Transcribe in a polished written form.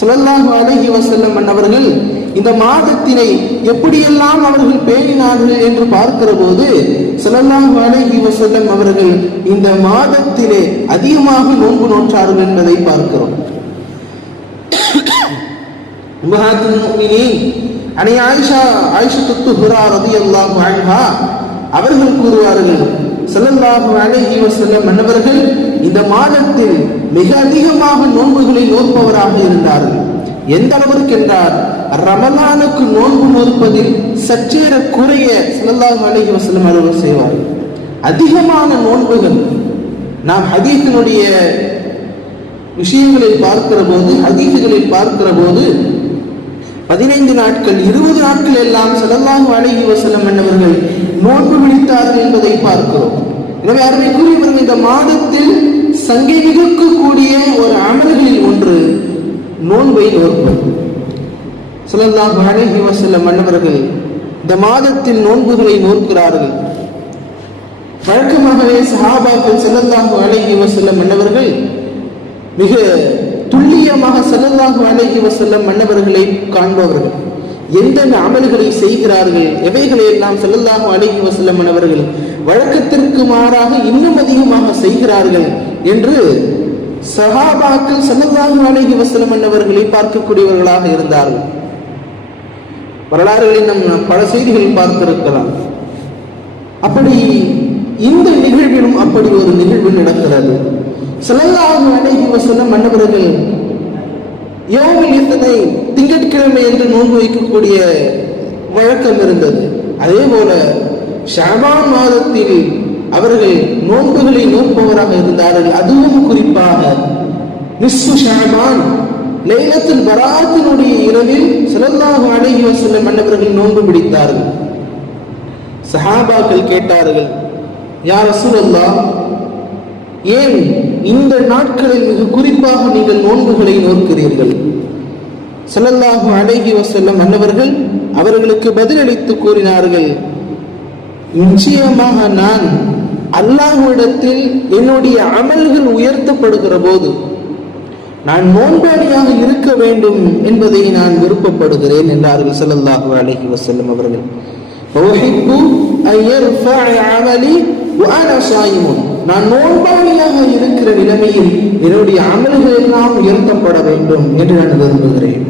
ஸல்லல்லாஹு அலைஹி வஸல்லம் அவர்கள் இந்த மாதத்தினை எப்படியெல்லாம் அவர்கள் பேணினார்கள் என்று பார்க்கிற போது ஸல்லல்லாஹு அலைஹி வஸல்லம் அவர்கள் இந்த மாதத்திலே அதிகமாக நோன்பு நோற்றார்கள் என்பதை பார்க்கிறோம். உம்மஹாத்துல் முஃமினீன் அன்னை ஆயிஷா துஹ்ரா ரலியல்லாஹு அன்ஹா அவர்கள் கூறுவார்கள், ஸல்லல்லாஹு அலைஹி வஸல்லம் அவர்கள் இந்த மாதத்தில் மிக அதிகமாக நோன்புகளை நோற்பவராக இருந்தார்கள். எந்த அளவிற்கு என்றால் ரமலானுக்கு நோன்பு நோற்பதில் சற்றேற குறைய ஸல்லல்லாஹு அலைஹி வஸல்லம் அவர்கள் செய்வார்கள். அதிகமான நோன்புகள் நாம் ஹதீஸினுடைய விஷயங்களில் பார்க்கிற போது, ஹதீஸுகளில் பார்க்கிற போது 15 நாட்கள் 20 நாட்கள் எல்லாம் ஸல்லல்லாஹு அலைஹி வஸல்லம் அவர்கள் நோன்பு விழித்தார்கள் என்பதை பார்க்கிறோம். எனவே அருமைக்குரியவர்கள், இந்த மாதத்தில் சங்கை மிகக்கூடிய ஒரு அமல்களில் ஒன்று நோன்பை நோற்பது. ஸல்லல்லாஹு அலைஹி வஸல்லம் அவர்கள் இந்த மாதத்தில் நோன்புகளை நோக்கிறார்கள். வழக்கமாகவே சஹாபாக்கள் ஸல்லல்லாஹு அலைஹி வஸல்லம் அவர்கள் மிக துல்லியமாக ஸல்லல்லாஹு அலைஹி வஸல்லம் அவர்களை காண்பவர்கள். எந்தெந்த அமல்களை செய்கிறார்கள், எவைகளை எல்லாம் ஸல்லல்லாஹு அலைஹி வஸல்லம் அவர்கள் வழக்கத்திற்கு மாறாக இன்னும் அதிகமாக செய்கிறார்கள் என்று சஹாபாக்கள் ஸல்லல்லாஹு அலைஹி வஸல்லம் அவர்களை பார்க்கக்கூடியவர்களாக இருந்தார்கள். வரலாறுகளில் நம் பல செய்திகள் பார்த்திருக்கலாம். அப்படி இந்த நிகழ்விலும் அப்படி ஒரு நிகழ்வு நடக்கிறது. ஸல்லல்லாஹு அலைஹி வஸல்லம் அவர்கள் யௌமுல் இத்னைன் திங்கட்கிழமை என்று நோன்பு வைக்கக்கூடிய வழக்கம் இருந்தது. அதே போல ஷஅபான் மாதத்தில் அவர்கள் நோன்புகளை நோற்பவராக இருந்தார்கள். அதுவும் குறிப்பாக நிஸ்ஃபு ஷஅபான் லைலத்துல் பராத்தினுடைய இரவில் ஸல்லல்லாஹு அலைஹி வஸல்லம் அவர்கள் நோன்பு பிடித்தார்கள். சஹாபாக்கள் கேட்டார்கள், யா ரசூலல்லாஹ், ஏன் இந்த நாட்களில் மிக குறிப்பாக நீங்கள் நோன்புகளை நோக்கிறீர்கள்? ஸல்லல்லாஹு அலைஹி வஸல்லம் அவர்கள் அவர்களுக்கு பதிலளித்து கூறினார்கள், நிச்சயமாக நான் அல்லாஹ்விடத்தில் என்னுடைய அமல்கள் உயர்த்தப்படுகிற போது நான் நோன்பாளியாக இருக்க வேண்டும் என்பதை நான் விருப்பப்படுகிறேன் என்றார்கள் ஸல்லல்லாஹு அலைஹி வஸல்லம் அவர்கள். நான் நோன்பாளியாக இருக்கிற நிலைமையில் என்னுடைய அமல்கள் எல்லாம் உயர்த்தப்பட வேண்டும் என்று நான் விரும்புகிறேன்.